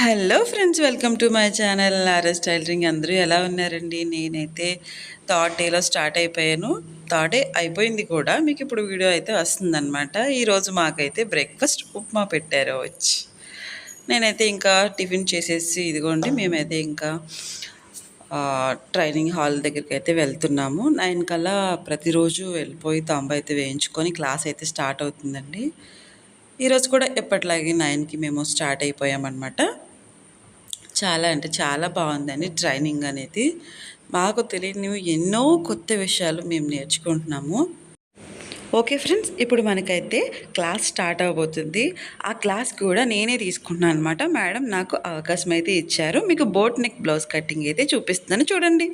Hello friends, welcome to my channel RS tailoring. అందరూ ఎలా ఉన్నారండి? నేనైతే థర్డ్ డేలో స్టార్ట్ అయిపోయాను. థర్డ్ డే అయిపోయింది కూడా. మీకు ఇప్పుడు వీడియో అయితే వస్తుందన్నమాట. ఈరోజు మాకైతే బ్రేక్ఫాస్ట్ ఉప్మా పెట్టారు వచ్చి. నేనైతే ఇంకా టిఫిన్ చేసేసి ఇదిగోండి మేమైతే ఇంకా ట్రైనింగ్ హాల్ దగ్గరికి అయితే వెళ్తున్నాము. 9 కల్లా ప్రతిరోజు వెళ్ళిపోయి తాంబ అయితే వేయించుకొని క్లాస్ అయితే స్టార్ట్ అవుతుందండి. ఈరోజు కూడా ఎప్పటిలాగే 9కి మేము స్టార్ట్ అయిపోయామన్నమాట. చాలా అంటే చాలా బాగుందండి ట్రైనింగ్ అనేది. మాకు తెలియనివి ఎన్నో కొత్త విషయాలు మేము నేర్చుకుంటున్నాము. ఓకే ఫ్రెండ్స్, ఇప్పుడు మనకైతే క్లాస్ స్టార్ట్ అవబోతుంది. ఆ క్లాస్ కూడా నేనే తీసుకుంటున్నాను అనమాట. మేడం నాకు అవకాశం అయితే ఇచ్చారు. మీకు బోట్ నెక్ బ్లౌజ్ కటింగ్ అయితే చూపిస్తున్నాను, చూడండి.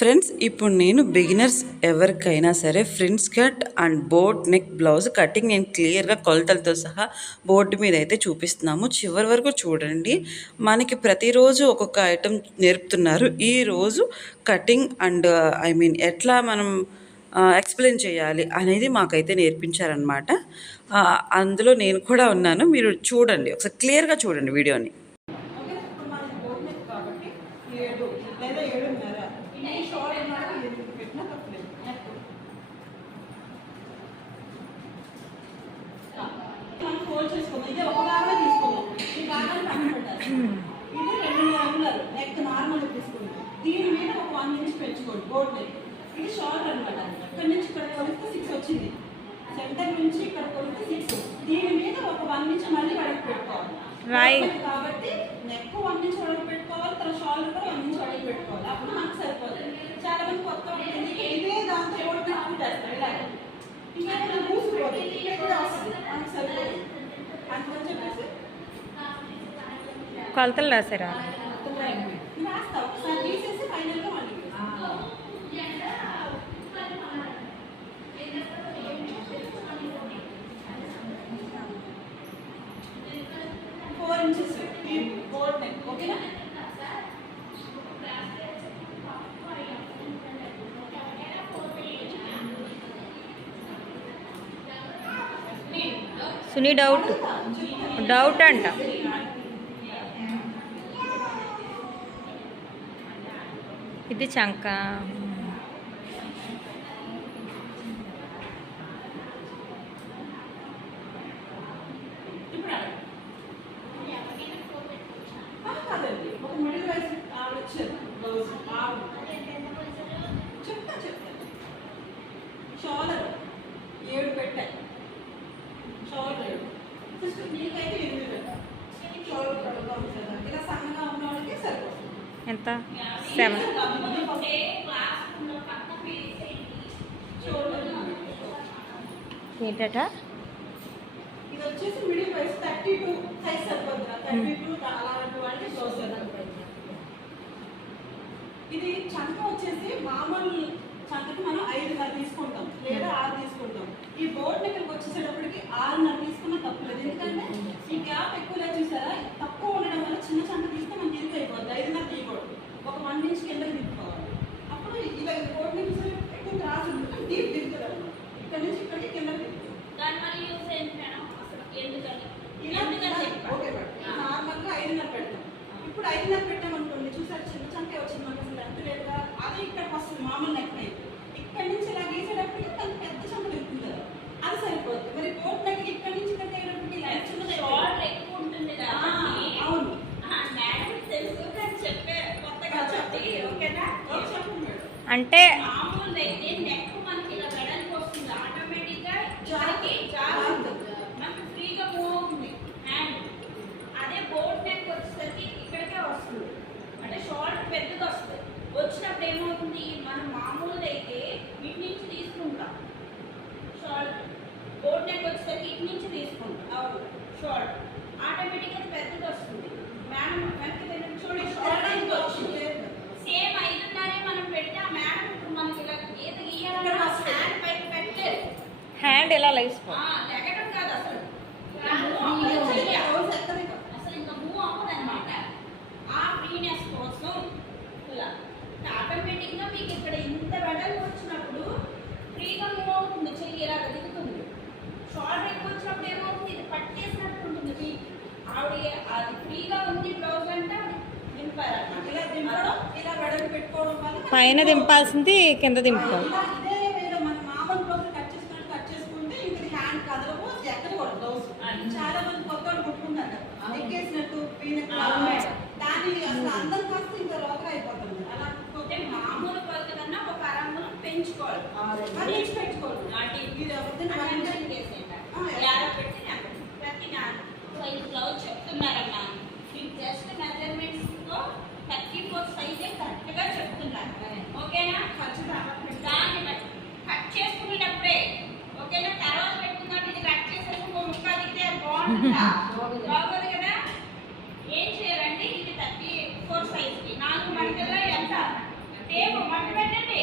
ఫ్రెండ్స్, ఇప్పుడు నేను బిగినర్స్ ఎవరికైనా సరే prince cut and boat neck blouse cutting నేను క్లియర్గా కొలతలతో సహా బోర్డు మీద అయితే చూపిస్తున్నాము. చివరి వరకు చూడండి. మనకి ప్రతిరోజు ఒక్కొక్క ఐటెం నేర్పుతున్నారు. ఈరోజు కటింగ్ అండ్ ఎట్లా మనం ఎక్స్ప్లెయిన్ చేయాలి అనేది మాకైతే నేర్పించారనమాట. అందులో నేను కూడా ఉన్నాను. మీరు చూడండి, ఒకసారి క్లియర్గా చూడండి వీడియోని. ఇది ఒక భాగమే తీసుకున్నాం. ఈ భాగాన్ని పక్కన పెట్టాలి. ఇది 2 అంగుళాలు నెక్ నార్మల్ తీసుకుంటాం. దీని మీద ఒక 1 ఇంచ్ పెంచుకోండి బోట్ నెక్. ఇది షార్ట్ అనమాట. ఇక్కడ నుంచి ఇక్కడ కొలిస్తే 6 వచ్చింది. సెంటర్ నుంచి ఇక్కడ కొలిస్తే 6. దీని మీద ఒక 1 ఇంచ్ మళ్ళీ వడకు పెట్టుకోవాలి. కాబట్టి నెక్ 1 ఇంచ్ వడకు పెట్టుకోవాలి. తర్వాత షాల్డర్ కూడా 1 ఇంచ్ వడకు పెట్టుకోవాలి. అప్పుడు మనకు సరిపోతుంది. చాలా మంది కొత్త ఉంటుంది. ఇదే దాంతో బోట్ నెక్ కుట్టేస్తారు ఇలాగే. ఇంకా మూసుకోవాలి. ఇక్కడ వస్తుంది మనకు సరిపోతుంది. కొలతలు రాసారా? సునీ డౌట్ అంట. ఇది చంక. షోల్డర్ 7 పెట్టాలి. షోల్డర్ ఫస్ట్ నీకైతే 8 పెట్టాలి. షోల్డర్ కడుగా ఉంటుంది. ఇలా సన్నగా ఉన్న వాళ్ళకి సరిపోతుంది. ఎంత? 7. ఏంటట? ఇది వచ్చేసి మిడిల్ వయసు 32 సైజ్ సరిపోతుంది. 32 అలాంటి వాళ్ళకి బ్లౌజ్. ఇది చంక వచ్చేసి మామూలు చంకకి మనం 5.5 తీసుకుంటాం లేదా 6 తీసుకుంటాం. ఈ బోట్ నెక్కడికి వచ్చేసేటప్పటికి 6.5 తీసుకున్నా తప్పులేదు. ఎందుకంటే ఈ గ్యాప్ ఎక్కువ లేదు చూసారా? తక్కువ ఉండడం వల్ల చిన్న చంక తీస్తే మనకి ఇరుకు అయిపోద్ది. 5.5 తీయకూడదు. ఒక 1 ఇంచ్ కిందకి తిప్పుకోవాలి. అప్పుడు ఇలా బోట్ నెక్ ఎక్కువ క్రాస్ ఉంటుంది. డీప్ దిగుతుంది అనమాట. ఇక్కడ నుంచి ఇక్కడికి కిందకి నార్మల్గా 5.5 పెడతాం. ఇప్పుడు 5.5 పెట్టామనుకోండి, చూసారు చిన్న చంకే వచ్చింది మనకు అసలు ఎంత లేదుగా. అది ఇక్కడికి వస్తుంది మామూలు నెక్ అయితే. ఇక్కడ నుంచి ఇలా గీసేటప్పటికి తనకు పెద్ద చంక తిరుగుతుంది కదా, అది సరిపోతుంది. మరి బోట్ నెక్ ఇక్కడ నుంచి ఇక్కడ తగ్గేటప్పటికి ఇలా చిన్నది ఎక్కువ ఉంటుంది. అవును అంటే పెద్దగా వస్తుంది. వచ్చినప్పుడు ఏమవుతుంది, మనం మామూలుగా అయితే ఇటు నుంచి తీసుకుంటాం షార్ట్. బోట్ నెక్ వచ్చేసరికి ఇటు నుంచి తీసుకుంటాం షార్ట్. ఆటోమేటిక్గా పెద్దగా వస్తుంది. మేడం వెనక్కి చూడండి, షార్ట్ అయితే వచ్చింది. సేమ్ 5.5 మనం పెడితే ఆ మేడం ఇప్పుడు మనకి ఇలా గీత గీయాలంటే హ్యాండ్ పైకి పెట్టలేదు. హ్యాండ్ ఎలా లేసుకో లెగడం కాదు అసలు ఇంకా మూవ్ అవ్వదు అనమాట. ఆ ఫ్రీనెస్ కోసం ఇలా ఆటోమేటిక్ పెట్టుకోవడం వల్ల పైన దింపాల్సింది కింద దింపాలి. ఇదే వేరే మన మామూలు బ్లౌజ్ కట్ చేసుకుంటే ఇంక హ్యాండ్ కదలవు ఎక్కడ కూడా బ్లౌజ్ చాలా మంది కొత్త వాళ్ళు కుట్టుకుంటారు ఎక్కేసినట్టు దాన్ని అసలు అందం కాస్త ఇంత లోగా అయిపోతుంది. అలా అంటే మామూలు కొలత కన్నా ఒక అరంగులు పెంచుకోవాలి. పెంచుకోవాలి ఇది ప్రతి బ్లౌజ్ చెప్తున్నారన్నా మీకు జస్ట్ మెజర్మెంట్స్ తో 34 సైజే కరెక్ట్ గా చెప్తున్నారు. ఓకేనా? దాన్ని బట్టి కట్ చేసుకునేటప్పుడే ఓకేనా? తర్వాత పెట్టుకున్నట్టు ఇది కట్ చేసేసి ఇంకో ముక్క దిగితే బాగుంటుందా? బాగోదు కదా. ఏం చేయాలంటే ఇది 34 సైజ్కి 4 మడతల్లో ఎంత టేపు మడత పెట్టండి.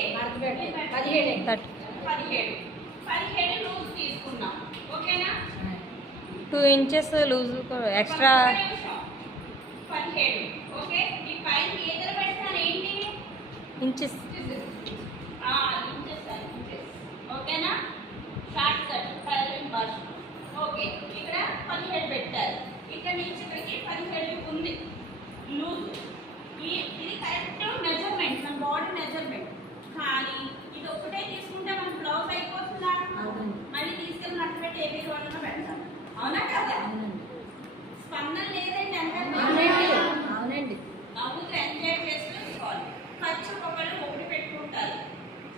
17 లూజ్ తీసుకున్నాం. ఓకేనా? 2 ఇంచెస్ లూజ్ ఎక్స్ట్రా 17. ఓకే, ఈ పైన ఏదైనా పెడతాను ఏంటి ఇంచెస్. ఇంచెస్. ఓకేనా? షార్ట్ కట్ టైలరింగ్ భాష. ఓకే, ఇక్కడ 17 పెట్టారు. ఇక్కడ నుంచి ఇక్కడికి 17 ఉంది లూజ్. ఇది కరెక్ట్ మెజర్మెంట్, మన బాడీ మెజర్మెంట్. కానీ ఇది ఒకటే తీసుకుంటే మన బ్లౌజ్ అయిపోతుందా? మళ్ళీ తీసుకెళ్ళి నట్టు పెట్టి ఏ పేరు వాళ్ళలో పెడతాం. అవునా కదా? స్పందన లేదండి అవునండి. నవ్వుతూ ఎంజాయ్ చేస్తూ తీసుకోవాలి. ఖర్చు ఒక్కొక్కరు ఒకటి పెట్టుకుంటారు,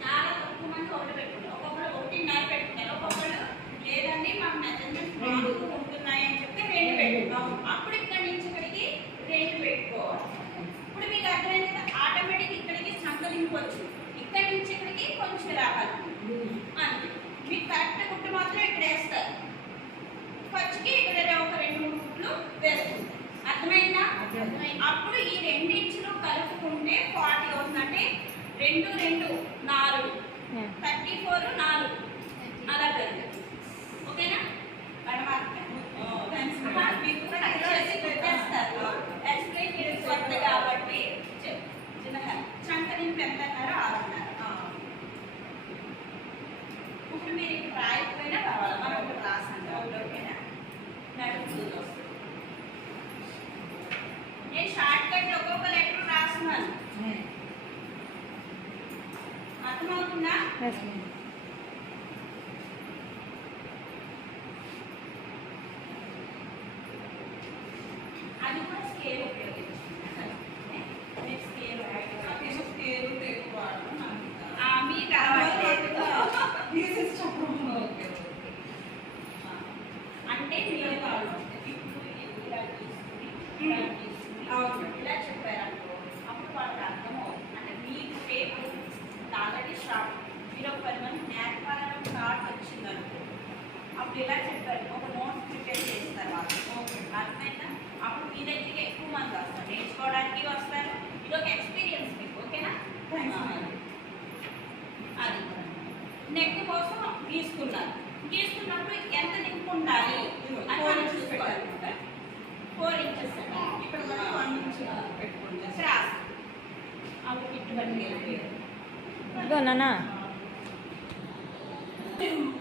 చాలా తక్కువ మంది ఒకటి పెట్టుకుంటారు, ఒక్కొక్కరు 1.5 పెట్టుకుంటారు, ఒక్కొక్కరు లేదండి మాకు మెజర్మెంట్స్ ఉంటున్నాయి అని చెప్పి 2 పెట్టుకుంటాం. అప్పుడు ఇక్కడ నుంచి ఇక్కడికి 2 పెట్టుకోవాలి. ఇప్పుడు మీకు అర్థమైంది కదా, ఆటోమేటిక్ ఇక్కడికి సంకలింపవచ్చు, ఇక్కడ నుంచి ఇక్కడికి కొంచెం రావాలి అంతే. మీకు కరెక్ట్ గుట్టు మాత్రం ఇక్కడ వేస్తారు, ఖర్చుకి ఇక్కడ ఒక 2-3 ఫుట్లు వేసుకుంటారు. అర్థమైందా? అప్పుడు ఈ 2 ఇంచులు కలుపుకుంటే 40 అవుతుందంటే 2 2 4 34 4 అలా పెరుగుతుంది. ఓకేనా? మీకు పెట్టేస్తారు. ఎక్స్ప్లెయిన్ చేసి కొత్త కాబట్టి చిన్న చంకలింపు ఎంత అన్నారో 6:30. ఇప్పుడు మీరు ఇక్కడ రాయకపోయినా పర్వాలేదు, మనం ఒకటి రాసాను. ఓకేనా? నడుపుతూ వస్తుంది. నేను షార్ట్ కట్ ఒక్కొక్క లెటర్ రాస్తున్నాను. అర్థమవుతుందా? అది కూడా స్కేల్ ఉపయోగించుకుంటాను. స్కేల్ టేప్ వాడడం మీకు అలవాటు అంటే మీరు ఇలా చెప్పారనుకో అప్పుడు వాళ్ళకి అర్థమవుతుంది. అంటే మీకు పేపు ఆల్రెడీ స్టార్ట్, మీరు ఒక 10 మంది నేర్పాలని స్టార్ట్ వచ్చిందనుకో అప్పుడు ఇలా చెప్పారు, ఒక నోట్ ప్రిపేర్ చేస్తారు వాళ్ళు. అర్థమైందా? అప్పుడు మీ దగ్గరికి ఎక్కువ మంది వస్తారు, నేర్చుకోవడానికి వస్తారు. ఇది ఒక ఎక్స్పీరియన్స్ మీకు. ఓకేనా? అది నెక్ కోసం తీసుకున్నప్పుడు ఎంత నింపుకుంటారు అని మనం చూసుకోవాలి. 4 ఇంచెస్ ఇక్కడ మనం 1 ఇంచ్ పెట్టుకుంటాం. క్రాస్ అప్పుడు ఇటువంటి ఇదిగో నాన్న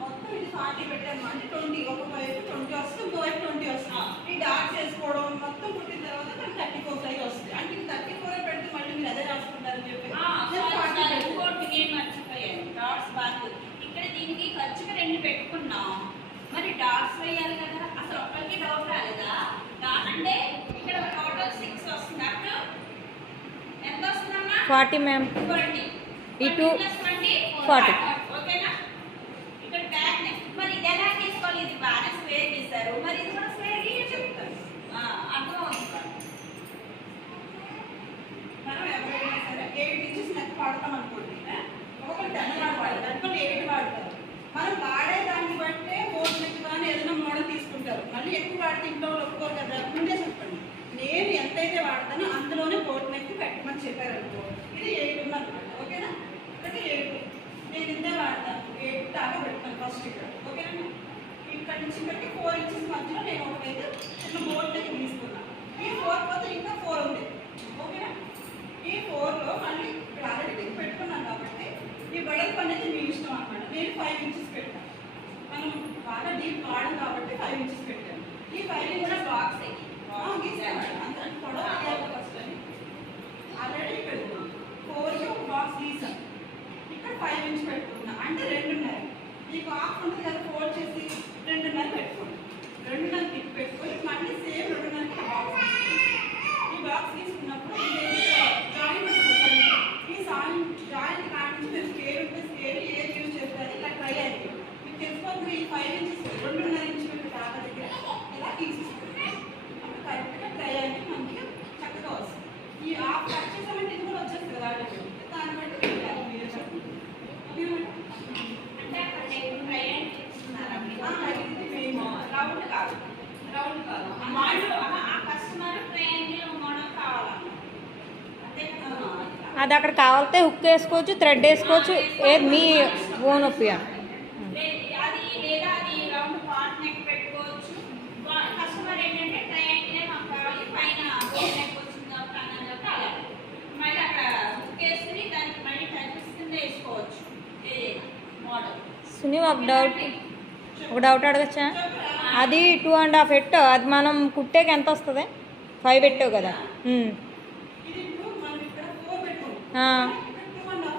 మొత్తం ఇది 40 పెట్టాము అంటే 20, ఒక వైపు 20 వస్తుంది, ఇంకో వైపు 20 వస్తుంది. ఈ డాట్స్ వేసుకోవడం మొత్తం పుట్టిన తర్వాత మనకి 34 సైజ్ వస్తుంది. అంటే 34 పెడితే మళ్ళీ మీరు అదే రాసుకుంటారని చెప్పి ఇంకోటి నేను మర్చిపోయాను, డాట్స్ బాగా. ఇక్కడ దీనికి ఖర్చుగా 2 పెట్టుకున్నాం, మరి డాట్స్ వేయాలి కదా. అసలు ఒక్కరికి డౌట్ రాలేదా? అంటే ఇక్కడ టోటల్ 6 వస్తుంది. అప్పుడు ఎంత వస్తుందమ్మా? 40 మ్యామ్. 20 ఇటు 20 40. ఓకేనా? ఇక్కడ బ్యాక్ నెక్ మరి ఇది ఎలా తీసుకోవాలి? ఇది బాగా స్క్వేర్ తీస్తారు, మరి ఇది కూడా స్క్వేర్ చెప్తారు. అర్థమవుతుంది. మనం ఎవరైనా సరే 8 ఇంచెస్ నెక్ వాడతాం అనుకోండి, ఒకరు 10 వాడతారు, ఇంకొకరు 8 వాడతారు. మనం వాడే దాన్ని బట్టే బోట్ నెక్ కానీ ఏదైనా మోడల్ తీసుకుంటారు. మళ్ళీ ఎక్కువ వాడితే ఇంట్లో ఒప్పుకోరు కదా, ముందే చెప్పండి. నేను ఎంతైతే వాడతానో అందులోనే బోట్ నెక్ పెట్టమని చెప్పారనుకో, ఇది 8 ఉందన్నమాట. ఓకేనా? అంటే 8 నేను ఇంతే వాడతాను, 8 దాకా పెడతాను ఫస్ట్ ఇక్కడ. ఓకేనా? ఇక్కడ నుంచి ఇక్కడికి 4 ఇంచెస్ మధ్యలో నేను ఒకటైతే చిన్న బోట్ నెక్ తీసుకున్నాను. ఈ 4 పోతే ఇంకా 4 ఉంది. ఓకేనా? ఈ 4లో మళ్ళీ ఇక్కడ ఆల్రెడీ పెట్టుకున్నాను కాబట్టి ఈ వెడల్పు అనేది మీ ఇష్టం అన్నమాట. నేను 5 ఇంచెస్ పెట్టాను. మనం బాగా డీప్ వాడడం కాబట్టి 5 ఇంచెస్ పెట్టాను. ఈ 5 కూడా బాక్స్ గీసాను. అంత పొడవు ఫస్ట్ అని ఆల్రెడీ పెడుతున్నాను. 4 ఇంచ్ పెట్టుకున్నా అంటే 2.5. మీకు హాఫ్ ఉంటుంది కదా, ఫోల్డ్ చేసి 2.5 పెట్టుకోండి. 2.5 తిప్పి పెట్టుకొని మళ్ళీ సేమ్ 2.5 బాక్స్ తీసుకోండి. ఈ బాక్స్ తీసుకున్నప్పుడు జాయింట్ ఉంటుంది. ఈ జాయింట్ కాడి నుంచి మీరు స్కేల్ ఉంటే స్కేల్ ఏది యూజ్ చేస్తారు ఇలా ట్రై అయ్యింది. మీకు తెలిసిపోతుంది ఈ 5 ఇంచెస్ 2.5 ఇంచ్ పెట్టి దాకా దగ్గర ఇలా తీసేసుకోండి. అప్పుడు కరెక్ట్గా ట్రై అయ్యి మనకి చక్కగా వస్తుంది. ఈ హాఫ్ కట్ చేసామంటే ఇది కూడా వచ్చేస్తుంది కదా, దాన్ని బట్టి మీరు చెప్పండి. అంటే అక్కడ ట్రయాంగిల్ ఇస్తున్నారా మీరు? రౌండ్ కాదు, రౌండ్ కాదు. మోడల్ ఆ కస్టమర్ ట్రయాంగిల్ మోడల్ కావాలన్నా అంతే కదా? అది అక్కడ కావాలితే హుక్ వేసుకోవచ్చు, థ్రెడ్ వేసుకోవచ్చు, ఏది మీ ఓన్ ఒపీనియన్. అది లేదా అది రౌండ్ పార్ట్ నెక్ పెట్టుకోవచ్చు. కస్టమర్ ఏంటంటే ట్రయాంగిల్ మాకు కావాలి, పైన బోట్ నెక్ వచ్చింది కాబట్టి అన్నది కాబట్టి అలా మళ్ళీ అక్కడ హుక్ వేసుకుని దానికి మళ్ళీ టచ్ కింద వేసుకోవచ్చు. మోడల్ సునీ ఒక డౌట్ అడగచ్చా? అది 2.5 పెట్టు, అది మనం కుట్టేకి ఎంత వస్తుంది? 5 పెట్టావు కదా. ఇది ఇప్పుడు మనం ఇక్కడ 4 పెట్టుకుంటాం. ఇక్కడ 2.5.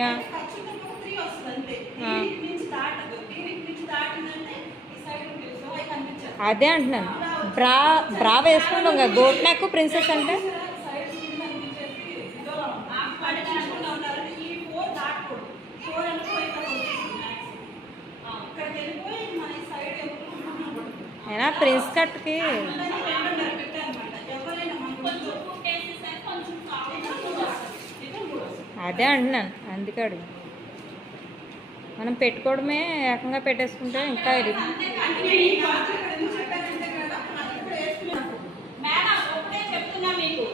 యా. ఖచ్చితంగా 3 వస్తుంది అంతే. దీనికి నుంచి దాటదు. దీనికి నుంచి దాటిందంటే ఈ సైడ్ ఉంటుంది. సో అవి కనిపించదు. అదే అంటున్నాను, బ్రా వేసుకుంటాం కదా, బోట్ నెక్ ప్రిన్సెస్ అంటే. సైడ్ కింద కనిపించేసి ఇదో పడిచుకుంటూ ఉంటారంటే ఈ 4 దాటకూడదు. 4 అనుకో ఇక్కడ వచ్చేస్తుంది మ్యాక్సిమం. ఇక్కడికి వెళ్ళిపోయి మన ఈ సైడ్ ఎప్పుడు అయినా ప్రిన్స్ కట్కి కొంచెం కుట్టేసేసరికి కొంచెం అదే అంటున్నాను, అందుకే అడుగు. మనం పెట్టుకోవడమే ఏకంగా పెట్టేసుకుంటే ఇంకా ఇది. మేడం ఒకటే చెప్తున్నా మీకు,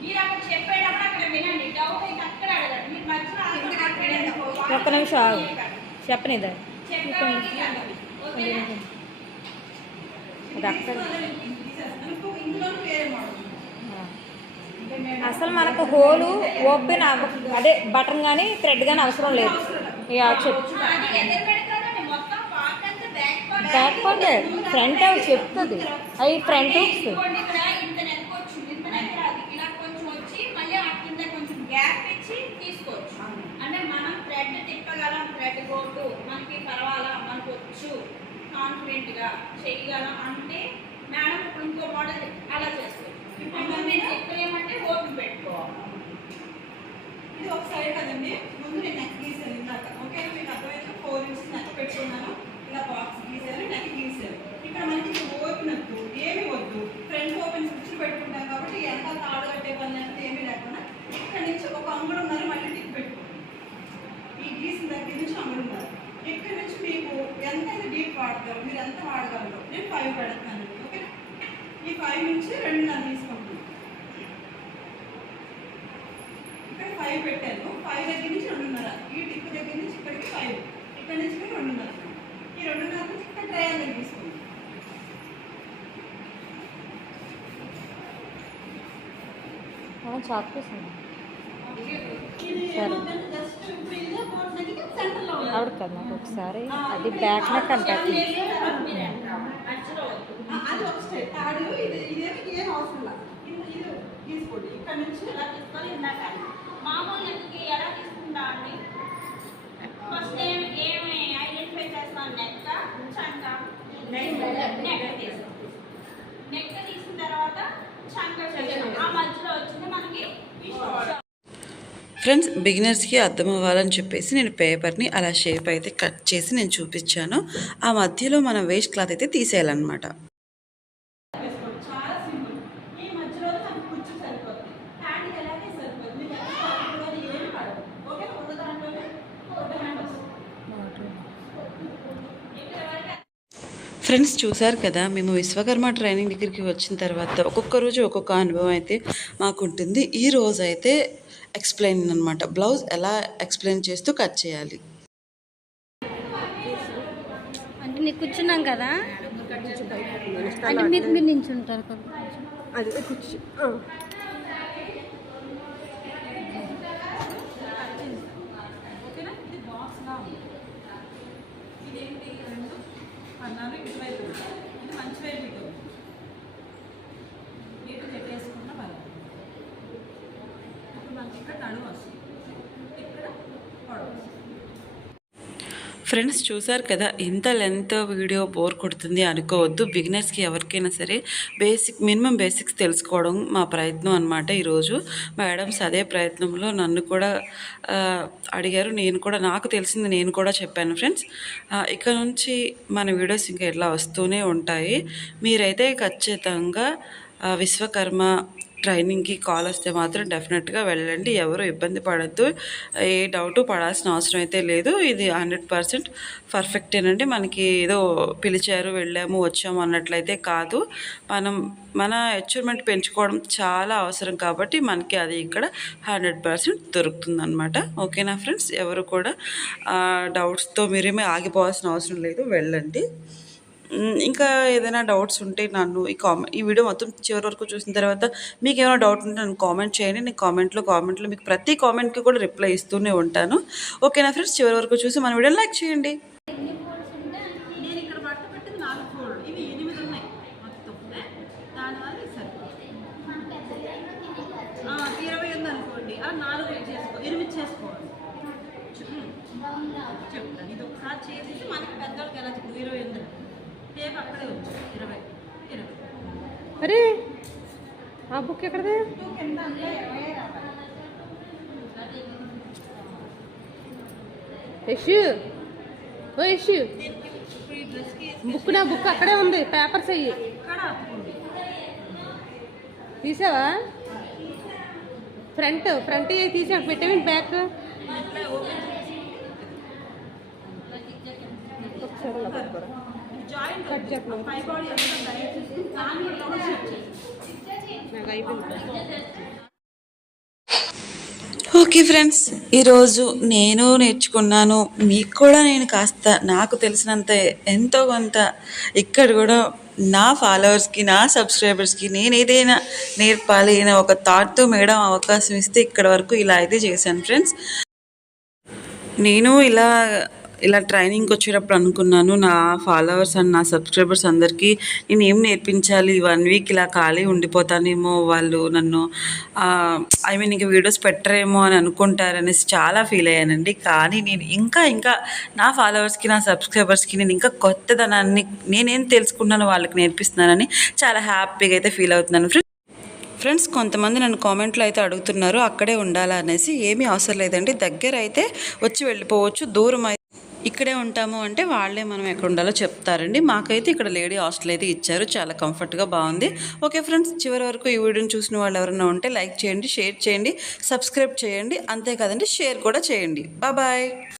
మీరు అక్కడ చెప్పేటప్పుడు అక్కడ వినండి, డౌట్ అయితే అక్కడ అడగండి. మీరు మధ్యలో ఒక్క నిమిషం ఆగు, చెప్పనిదా చెప్పేవాళ్ళకి అడగండి. ఓకేనా? అది అక్కడ ఇందులో వేరే మోడల్. అసలు మనకు హోలు ఓపెన్ అదే బటన్ కానీ థ్రెడ్ కానీ అవసరం లేదు. ఇక చెప్పు, అది ఎదురు పెడతారండి, మొత్తం పార్ట్ అంతా బ్యాక్ పార్ట్ ఫ్రంట్ అవి చెప్తుంది, అవి ఫ్రంట్ హుక్స్. ఇదిగోండి, ఇక్కడ ఇంత నెక్ వచ్చింది, ఇంత నెక్ రాదు, ఇలా కొంచెం వచ్చి మళ్ళీ ఆ కింద కొంచెం గ్యాప్ ఇచ్చి తీసుకోవచ్చు. అంటే మనం థ్రెడ్ తిప్పగలం, థ్రెడ్ కోటు మనకి పర్వాలా, మనకు వచ్చు, కాన్ఫిడెంట్ గా చేయగలం అంటే మేడం ఇప్పుడు ఇంకో మోడల్ అలా చేసుకోవచ్చు. ఇప్పుడు నేను తిప్పలేమంటే ఓపెన్ పెట్టుకోవాలి. ఇది ఒక సైడ్ కదండి, ముందు నేను నెక్ గీసాను ఇందాక. ఓకే, మీకు అర్థమైతే 4 ఇంచెస్ నెక్ పెట్టుకున్నాను. ఇలా బాక్స్ గీసాను, నెక్ గీసాను. ఇక్కడ మనకి ఓపెన్ వద్దు, ఏమి వద్దు, ఫ్రంట్ ఓపెన్ స్విచ్ పెట్టుకుంటాం కాబట్టి ఎంత తాడు కట్టే పని అనేది ఏమీ లేకుండా ఇక్కడ నుంచి ఒక అంగుళంన్నర మళ్ళీ టిక్ పెట్టుకోండి. ఈ గీసిన దగ్గర నుంచి అంగుళంన్నర. ఇక్కడ నుంచి మీకు ఎంత డీప్ వాడతారు, మీరు ఎంత వాడగలరు, నేను 5 పెడుతున్నాను. ఓకే, ఈ 5 నుంచి 2.5 తీసుకుంటున్నాను. ఇక్కడ 5 పెట్టాను, 5 దగ్గర నుంచి 2.5. ఈ టిప్ దగ్గర నుంచి ఇక్కడికి 5, ఇక్కడ నుంచి 2.5. ఈ 2.5 నుంచి ఇక్కడ ట్రయాంగిల్ తీసుకోండి. చాక్ పీస్ ఇది ఏమవుతుందంటే జస్ట్ ఇప్పుడు ఇదే బోర్డు దగ్గర సెంటర్లో ఉంది. ఆవిడ కదా నాకు ఒకసారి అది బ్యాక్ నెక్ అంటారు. అది ఒక స్టెప్ తాడు. ఇదేమి ఏం అవసరం లేదు. ఇది తీసుకోండి, ఇక్కడ నుంచి ఎలా తీసుకొని ఇందాక మామూలు నెక్కి ఎలా తీసుకుంటా అండి? ఫస్ట్ ఏమి ఐడెంటిఫై చేస్తాం? నెక్, చంక. నెక్ తీసాం, నెక్ తీసిన తర్వాత చంక చేసాం, ఆ మధ్యలో వచ్చింది మనకి ఈ షోల్డర్. ఫ్రెండ్స్, బిగినర్స్కి అర్థం అవ్వాలని చెప్పేసి నేను పేపర్ని అలా షేప్ అయితే కట్ చేసి నేను చూపించాను. ఆ మధ్యలో మనం వేస్ట్ క్లాత్ అయితే తీసేయాలన్నమాట. వేసుకోండి, చాలా సింపుల్. ఈ మధ్యలో మనకు కుచ్చు సరిపోతుంది, హ్యాండ్కి ఎలాగే సరిపోతుంది. మీకు ఎక్కడ కూడా ఏమి పడదు. ఓకే, ఉన్న దాంట్లోనే ఒక హ్యాండ్ వస్తుంది. ఫ్రెండ్స్, చూసారు కదా, మేము విశ్వకర్మ ట్రైనింగ్ దగ్గరికి వచ్చిన తర్వాత ఒక్కొక్క రోజు ఒక్కొక్క అనుభవం అయితే మాకు ఉంటుంది. ఈ రోజు అయితే ఎక్స్ప్లెయిన్ అనమాట, బ్లౌజ్ ఎలా ఎక్స్ప్లెయిన్ చేస్తూ కట్ చేయాలి. అంటే నీకు కూర్చున్నాం కదా, అంటే మీరు మీరు నించుంటారు కదా, అది కూర్చో. ఓకేనా, ఇది బాక్స్లా ఉంది. ఇదేంటి, 2 పన్నాలు ఇటువైపు, ఇది మంచి వైపు ఇటు ఇటు పెట్టేసుకున్న పర్వాలేదు. ఇప్పుడు మనకి ఇక్కడ నడుము వస్తుంది, ఇక్కడ పొడవు వస్తుంది. ఫ్రెండ్స్ చూసారు కదా, ఇంత లెంత్ వీడియో బోర్ కొడుతుంది అనుకోవద్దు. బిగినర్స్కి ఎవరికైనా సరే మినిమం బేసిక్స్ తెలుసుకోవడం మా ప్రయత్నం అనమాట. ఈరోజు మేడమ్స్ అదే ప్రయత్నంలో నన్ను కూడా అడిగారు. నేను కూడా నాకు తెలిసింది నేను కూడా చెప్పాను ఫ్రెండ్స్. ఇక నుంచి మన వీడియోస్ ఇంకా ఇట్లా వస్తూనే ఉంటాయి. మీరైతే ఖచ్చితంగా విశ్వకర్మ ట్రైనింగ్కి కాల్ వస్తే మాత్రం డెఫినెట్గా వెళ్ళండి. ఎవరు ఇబ్బంది పడద్దు, ఏ డౌటు పడాల్సిన అవసరం అయితే లేదు. ఇది 100% పర్ఫెక్టేనండి. మనకి ఏదో పిలిచారు వెళ్ళాము వచ్చాము అన్నట్లయితే కాదు. మన అచీవ్మెంట్ పెంచుకోవడం చాలా అవసరం కాబట్టి మనకి అది ఇక్కడ 100% దొరుకుతుందన్నమాట. ఓకేనా ఫ్రెండ్స్, ఎవరు కూడా డౌట్స్తో మీరేమీ ఆగిపోవాల్సిన అవసరం లేదు, వెళ్ళండి. ఇంకా ఏదైనా డౌట్స్ ఉంటే నన్ను ఈ వీడియో మొత్తం చివరి వరకు చూసిన తర్వాత మీకు ఏమైనా డౌట్ ఉంటే నన్ను కామెంట్ చేయండి. నేను కామెంట్లో మీకు ప్రతి కామెంట్కి కూడా రిప్లై ఇస్తూనే ఉంటాను. ఓకేనా ఫ్రెండ్స్, చివరి వరకు చూసి మన వీడియోని లైక్ చేయండి. నేను ఇక్కడ బట్ట పెట్టింది 4 ఫోల్డ్, ఇవి 8 ఉన్నాయి మొత్తం. దానివల్ల ఇది సరిపోతుంది. 20 ఉంది అనుకోండి, అలా 4 చేసుకో, 8 చేసుకోవాలి. చెప్తాను, ఇది ఒకసారి చేసేసి మనకి పెద్దవాళ్ళకి ఎలా చెప్తుంది. 20 ఉంది టేప్ అక్కడే ఉంది, 20. అరే ఆ బుక్ ఎక్కడదే? కింద అంతా 20 రావాలి. యశు, ఓ యశు, ఇప్పుడు ఈ డ్రెస్కి బుక్ అక్కడే ఉంది, పేపర్స్ అయ్యి ఇక్కడ అతుకుంది. తీసావా? ఫ్రంట్ తీసా, పెట్టేవి బ్యాక్ ఇట్లా ఓపెన్ చేసి జాయింట్ కట్ చెప్పు. పై బాడీ అంతా డైరెక్ట్ చేసి దాన్ని కూడా డబుల్ షేప్ చేసి నాకు అయిపోయింది. ఓకే ఫ్రెండ్స్, ఈరోజు నేను నేర్చుకున్నాను. మీకు కూడా నేను కాస్త నాకు తెలిసినంత ఎంతో కొంత ఇక్కడ కూడా నా ఫాలోవర్స్కి నా సబ్స్క్రైబర్స్కి నేను ఏదైనా నేర్పాలి అనే ఒక థాట్తో మేడం అవకాశం ఇస్తే ఇక్కడ వరకు ఇలా అయితే చేశాను ఫ్రెండ్స్. నేను ఇలా ట్రైనింగ్కి వచ్చేటప్పుడు అనుకున్నాను, నా ఫాలోవర్స్ అండ్ నా సబ్స్క్రైబర్స్ అందరికీ నేను ఏం నేర్పించాలి. 1 వీక్ ఇలా ఖాళీ ఉండిపోతానేమో, వాళ్ళు నన్ను ఇంక వీడియోస్ పెట్టరేమో అని అనుకుంటారనేసి చాలా ఫీల్ అయ్యానండి. కానీ నేను ఇంకా నా ఫాలోవర్స్కి నా సబ్స్క్రైబర్స్కి నేను ఇంకా కొత్తదనాన్ని నేనేం తెలుసుకున్నానో వాళ్ళకి నేర్పిస్తున్నానని చాలా హ్యాపీగా అయితే ఫీల్ అవుతున్నాను ఫ్రెండ్స్. కొంతమంది నన్ను కామెంట్లో అయితే అడుగుతున్నారు అక్కడే ఉండాలా అనేసి. ఏమీ అవసరం లేదండి, దగ్గర అయితే వచ్చి వెళ్ళిపోవచ్చు. దూరం అయితే ఇక్కడే ఉంటాము అంటే వాళ్ళే మనం ఎక్కడ ఉండాలో చెప్తారండి. మాకైతే ఇక్కడ లేడీ హాస్టల్ అయితే ఇచ్చారు, చాలా కంఫర్ట్గా బాగుంది. ఓకే ఫ్రెండ్స్, చివరి వరకు ఈ వీడియోని చూసిన వాళ్ళు ఎవరైనా ఉంటే లైక్ చేయండి, షేర్ చేయండి, సబ్స్క్రైబ్ చేయండి. అంతే కదండి, షేర్ కూడా చేయండి. బాయ్.